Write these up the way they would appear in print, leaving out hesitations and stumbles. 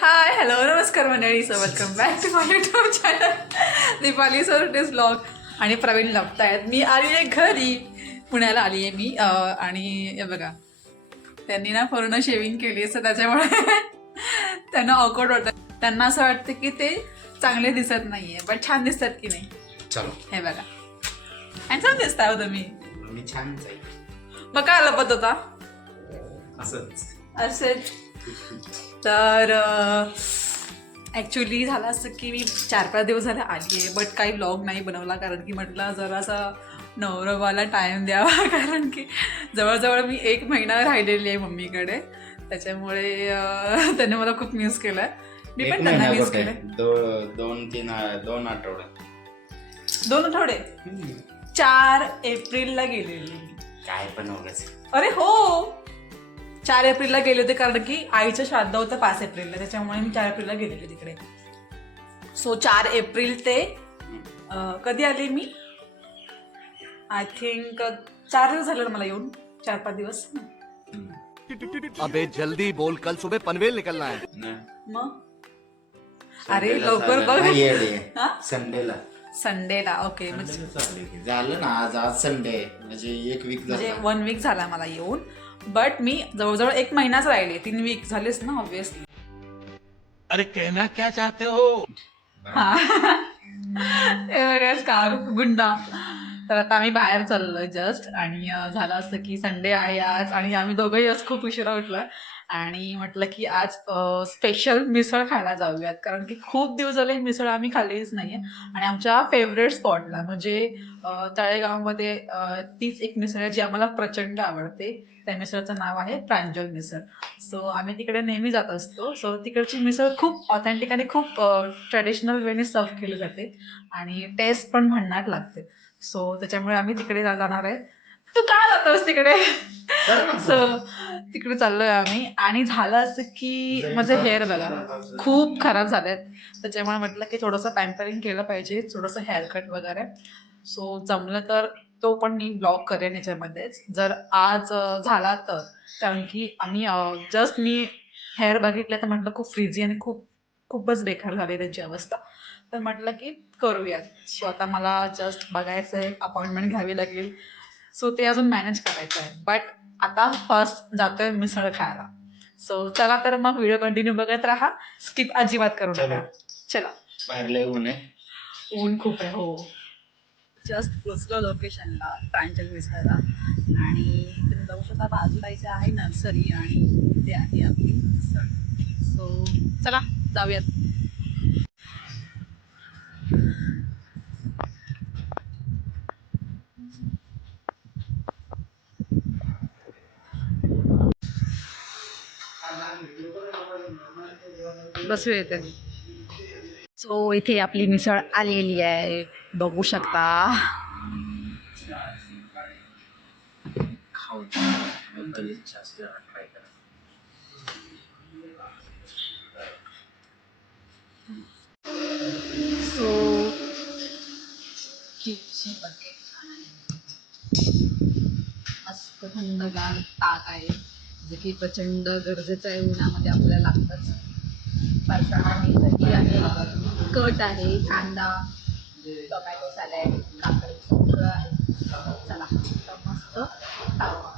हाय hello नमस्कार मंडळी, so welcome back to my YouTube channel Deepali सरटेस ब्लॉग आणि प्रवीण लपतायत. मी आली आहे घरी, पुण्याला आली आहे मी आणि हे बघा त्यांनी ना पूर्ण शेविंग केली असं त्याच्यामुळे त्यांना ऑकवर्ड वाटतं. त्यांना असं वाटतं की ते चांगले दिसत नाहीये, पण छान दिसतात की नाही. चलो हे बघा हँडसम दिसता हो तुम्ही. मी छान जाईल मग काय लपत होता असंच. असेच. तर ॲक्च्युली झालं असं की मी 4-5 दिवस झाले आली आहे, बट काही व्लॉग नाही बनवला कारण की म्हटलं जरासा नवरोबाला टाईम द्यावा कारण की जवळजवळ मी 1 महिना राहिलेली आहे मम्मीकडे. त्याच्यामुळे त्याने मला खूप मिस केलं. मी पण त्यांना मिस केलं. 2 आठवडे 2 आठवडे 4 एप्रिलला गेलेली मी. काय पण उगाच. अरे हो 4 एप्रिलला गेले होते कारण की आईचं श्राद्ध होतं 5 एप्रिलला, त्याच्यामुळे मी 4 एप्रिलला गेलेले तिकडे. सो 4 एप्रिल ते कधी आले मी, आय थिंक 4 दिवस झाले मला येऊन, 4-5 दिवस. अबे जल्दी बोल, कल सुबह पनवेल निकलना है. मग अरे लवकर बघ. हा? संडेला संडेला ओके, झालं ना. आज संडे म्हणजे 1 वीक म्हणजे 1 वीक झाला मला येऊन, बट मी जवळजवळ 1 महिनाच राहिले. 3 वीक झालेच ना ऑब्विसली. अरे कहना क्या चाहते हो. कार गुंडा. तर आता आम्ही बाहेर चाललोय जस्ट आणि झालं असं की संडे आहे आज आणि आम्ही दोघंही आज खूप उशिरा उठलोय आणि म्हटलं की आज स्पेशल मिसळ खायला जाऊयात कारण की खूप दिवस झाले मिसळ आम्ही खाल्लीच नाहीये. आणि आमच्या फेवरेट स्पॉटला म्हणजे तळेगावमध्ये तीच एक मिसळ आहे जी आम्हाला प्रचंड आवडते. त्या मिसळचं नाव आहे प्रांजल मिसळ. सो आम्ही तिकडे नेहमी जात असतो. सो तिकडची मिसळ खूप ऑथेंटिक आणि खूप ट्रेडिशनल वेने सर्व केली जाते आणि टेस्ट पण भन्नाट लागते. सो त्याच्यामुळे आम्ही तिकडे जाणार आहे. तू काय जातोस तिकडे? सो तिकडे चाललोय आम्ही आणि झालं असं की माझे हेअर बघा खूप खराब झालेत. त्याच्यामुळे म्हटलं की थोडंसं पॅम्परिंग केलं पाहिजे, थोडंसं हेअरकट वगैरे. सो जमलं तर तो पण मी ब्लॉग करेन याच्यामध्येच जर आज झाला तर. कारण की आम्ही जस्ट मी हेअर बघितलं तर म्हटलं खूप फ्रीझी आणि खूपच बेकार झाली त्यांची अवस्था. तर म्हटलं की करूयात. सो आता मला जस्ट बघायचं आहे, अपॉइंटमेंट घ्यावी लागेल. सो ते अजून मॅनेज करायचं आहे. बट आता फर्स्ट जातोय मिसळ खायला. सो चला तर मग व्हिडिओ कंटिन्यू बघत राहा, स्किप अजिबात करू नका. चला. बाहेर लय ऊन आहे. ऊन खूप आहे हो. जस्ट पोचलो लोकेशनला प्रांजल मिसळला आणि तुम्ही बघू शकता बाजूला इथे आहे नर्सरी आणि ते आहे आपली मिसळ. सो चला जाऊयात. बसूया इथे. सो इथे आपली मिसळ आलेली आहे, बघू शकता. सो मस्त थंडगार ताक आहे जे की प्रचंड गरजेचं आहे, उन्हामध्ये आपल्याला लागतंच. फरसाण आहे, दही आहे, कट आहे, कांदा, टोमॅटो सॅलड, काकडी सगळं आहे. चला तर मस्त ताक.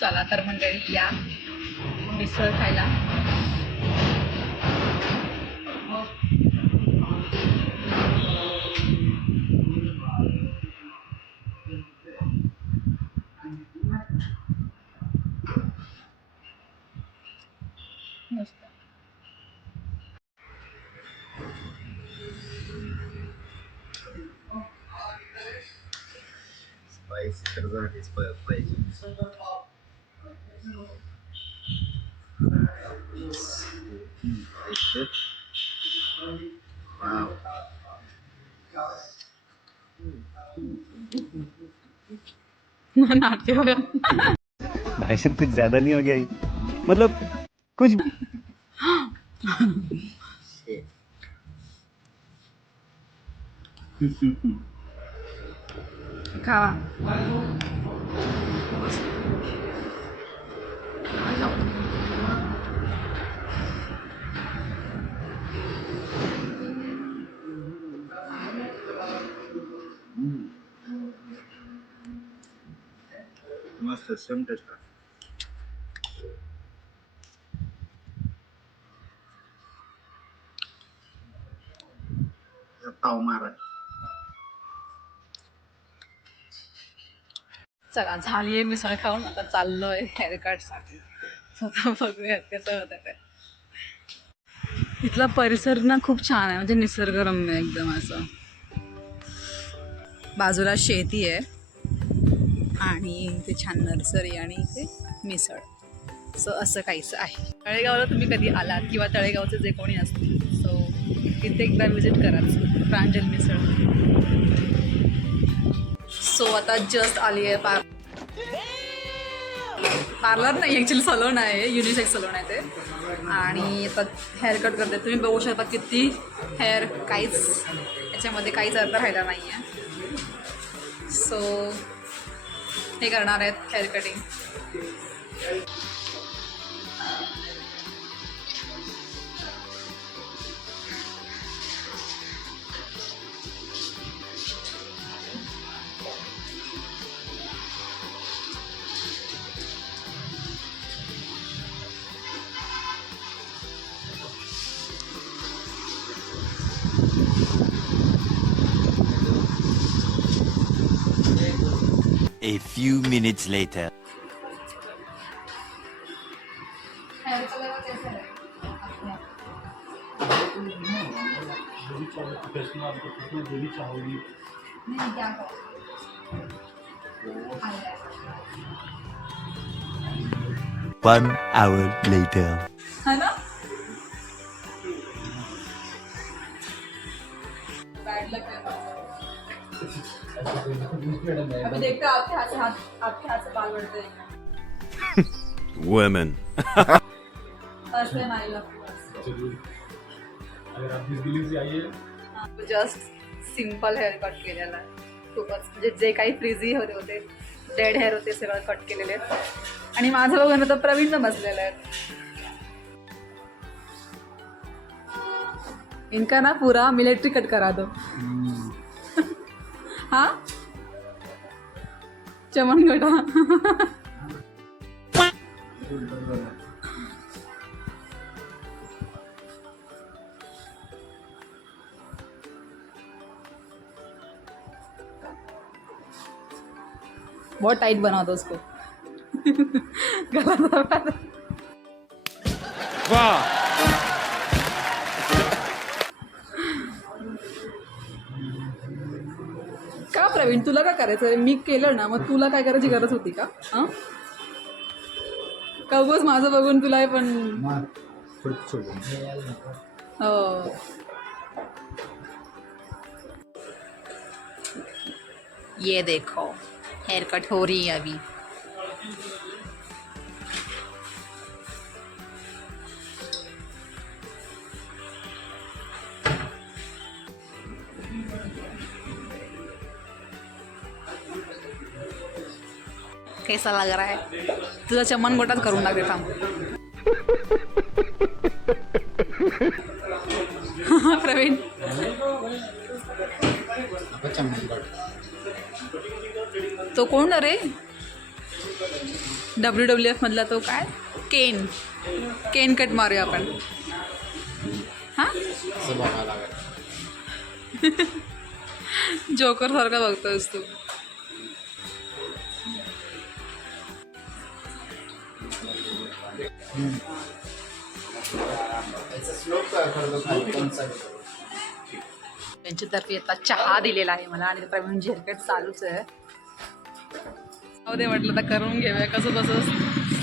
चला तर मंडळी या मिसळ खायला. नाटके बघा. भाई साहब कुछ ज्यादा नहीं हो गया ये? मतलब कुछ खावा. मस्त सेम टेस्ट पाव मारा. चला झालीये मिसळ खाऊन, आता चाललोय हेअरकट साठी. स्वतः बघूयात कसं होतं ते. इथला परिसर ना खूप छान आहे, म्हणजे निसर्गरम्य एकदम असं. बाजूला शेती आहे आणि इथे छान नर्सरी आणि इथे मिसळ. सो असं काहीचं आहे. तळेगावला तुम्ही कधी आलात किंवा तळेगावचे जे कोणी असतील सो इथे एकदा व्हिजिट कराच, प्रांजल मिसळ. सो आता जस्ट आली आहे पार्लर नाही, ॲक्च्युली सलोन आहे, युनिसेक्स सलोन आहे ते. आणि आता हेअरकट करते. तुम्ही बघू शकता किती हेअर, काहीच याच्यामध्ये काहीच अर्थ राहिला नाही आहे. सो हे करणार आहेत hair cutting. A few minutes later. One hour later. है ना? बैड लग अभी देखते आपके हाथ से बाल बढ़ते हैं. Women. ऐसे नहीं लगता. जस्ट सिंपल हेअर कट केलेला आहे. खूपच म्हणजे जे काही फ्रीझी होते डेड हेअर होते सगळं कट केलेले आहेत. आणि माझं बघून तर प्रवीण बसलेलं आहे. इनका ना पूरा मिलिट्री कट करा दो. हाँ चमन गटा. बहुत टाइट बना दो उसको. गला दबा दो. का प्रवीण तुला काय करायचं? मी केलं ना, मग तुला काय करायची गरज होती का? हां का उगाच माझं बघून तुला पण. हो ये देखो हेयर कट हो रही है अभी. कैसा लग रहा है? तुझा चमन गोटाच करून टाकते थांब. प्रवीण तो कोण रे? WWF मधला तो काय? केन कट मारूया आपण. हा जोकर सारखा बघतोयस तू. त्यांच्यातर्फे आता चहा दिलेला आहे मला आणि प्रवीण हेअरकट चालूच आहे. दे म्हटलं तर करून घेऊया कसं बसं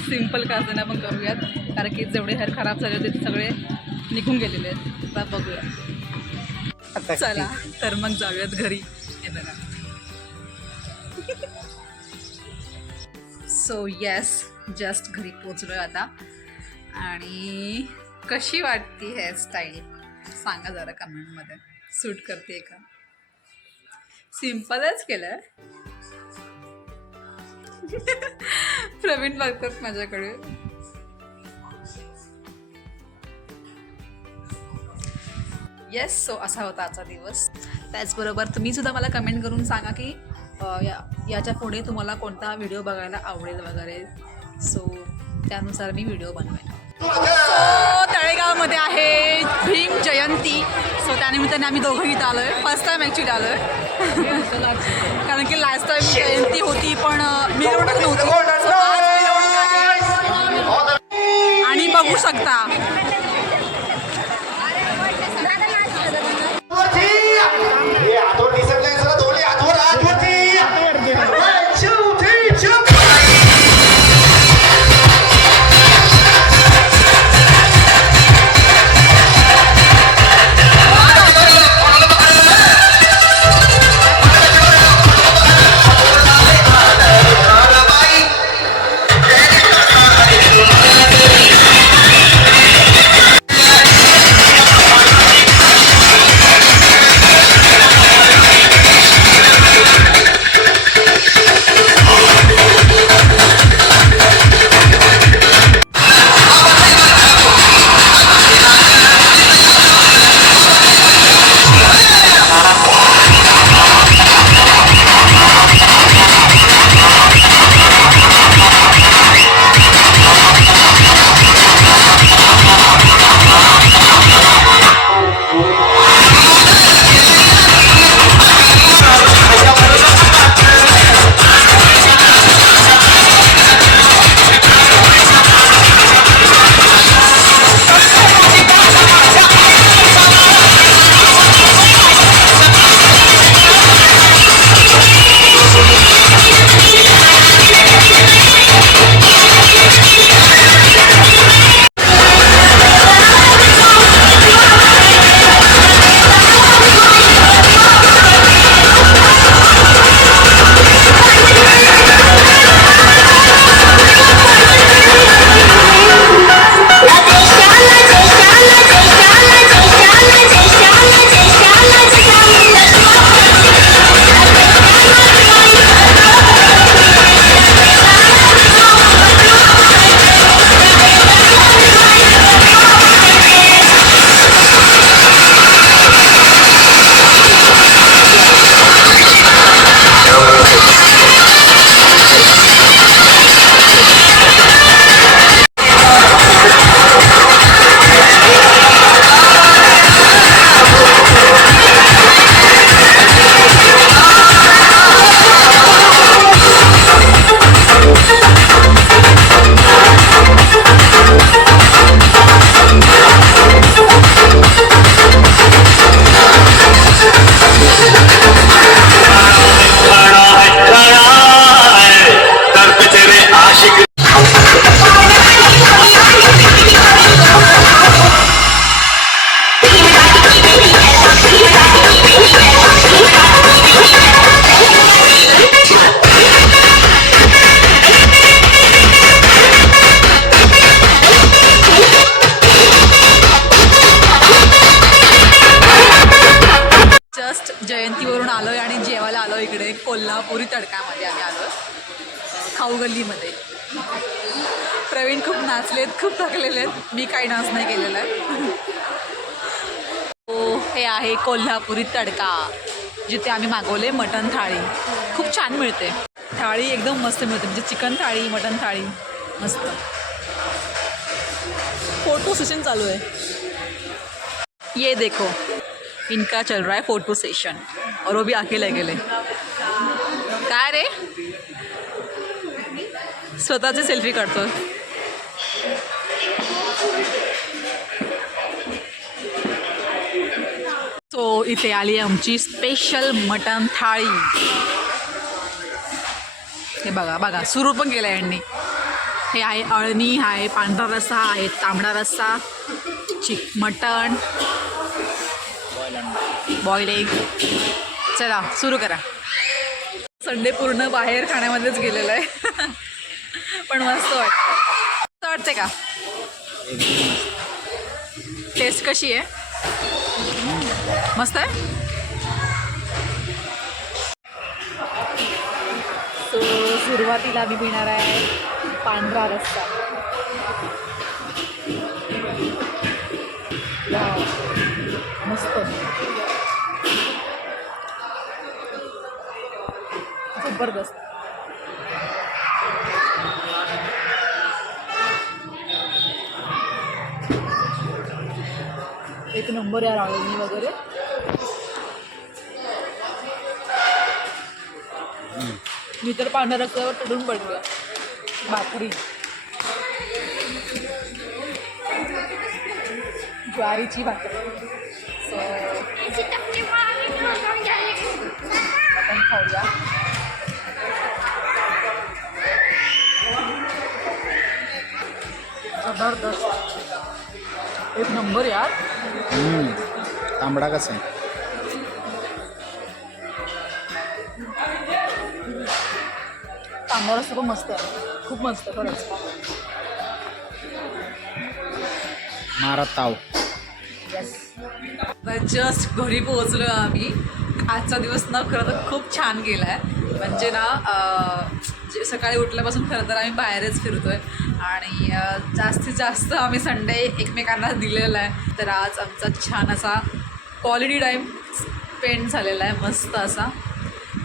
सिम्पल का असं आपण करूयात कारण की जेवढे हेअर खराब झाले होते ते सगळे निघून गेलेले आहेत. आता बघूया चला तर मग जाऊयात घरी. हे बघा सो येस जस्ट घरी पोचलोय आता. आणि कशी वाटते हेअरस्टाईल सांगा जरा कमेंटमध्ये. सूट करते का? सिम्पलच केलंय. प्रवीण बघतात माझ्याकडे. येस सो असा होता आजचा दिवस. त्याचबरोबर तुम्ही सुद्धा मला कमेंट करून सांगा की याच्या पुढे तुम्हाला कोणता व्हिडिओ बघायला आवडेल वगैरे. सो त्यानुसार मी व्हिडिओ बनवेन. सो तळेगावमध्ये आहे भीम जयंती. सो त्यानिमित्ताने आम्ही दोघं इथं आलो आहे. फर्स्ट टाईम ॲक्च्युली आलो आहे कारण की लास्ट टाईम जयंती होती पण मिरवणूक नव्हती. So आज मिरवणूक आहे. आणि बघू शकता जयंतीवरून आलो आहे आणि जेवायला आलो इकडे कोल्हापुरी तडकामध्ये आम्ही आलो खाऊ गल्लीमध्ये. प्रवीण खूप नाचलेत, खूप थकलेले आहेत. मी काही डान्स नाही केलेला आहे. हो हे आहे कोल्हापुरी तडका जिथे आम्ही मागवले मटण थाळी. खूप छान मिळते थाळी, एकदम मस्त मिळते. म्हणजे चिकन थाळी, मटण थाळी मस्त. फोटो सेशन चालू है, ये देखो इनका चल रहा है फोटो सेशन और वो भी अकेले अकेले. काय रे स्वतःचे सेल्फी काढतो. सो इथे आली आमची स्पेशल मटण थाळी. हे बघा बघा सुरू पण केलं आहे यांनी. हे आहे अळणी, आहे पांढरा रस्सा, आहे तांबडा रस्सा, मटण, बॉईल एग. चला सुरू करा. संडे पूर्ण बाहेर खाण्यामध्येच गेलेलं आहे. पण मस्त वाटते का? टेस्ट कशी आहे? मस्त आहे. सो सुरुवातीला मी पिणार आहे पांढरा रस्सा. मस्त जबरदस्त. एक नंबर यार अळणी वगैरे. मी तर पांढऱ्या रस्त्यावर तुडून पडलो. भाकरी, ज्वारीची भाकरी. सो आपण खाऊया. जबरदस्त, एक नंबर यार. तांबडा कसा आहे? तांबडा रस्सा पण मस्त आहे, खूप मस्त खरंच. मारा ताव. जस्ट घरी पोहोचलो आम्ही. आजचा दिवस ना खरं तर खूप छान गेला आहे. म्हणजे ना जे सकाळी उठल्यापासून खरं तर आम्ही बाहेरच फिरतो आहे आणि जास्तीत जास्त आम्ही संडे एकमेकांना दिलेला आहे. तर आज आमचा छान असा क्वालिटी टाईम स्पेंड झालेला आहे, मस्त असा.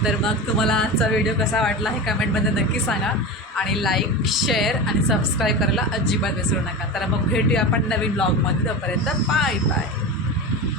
तर मग तुम्हाला आजचा व्हिडिओ कसा वाटला हे कमेंटमध्ये नक्की सांगा आणि लाईक, शेअर आणि सबस्क्राईब करायला अजिबात विसरू नका. तर मग भेटूया आपण नवीन ब्लॉगमध्ये. तोपर्यंत बाय बाय.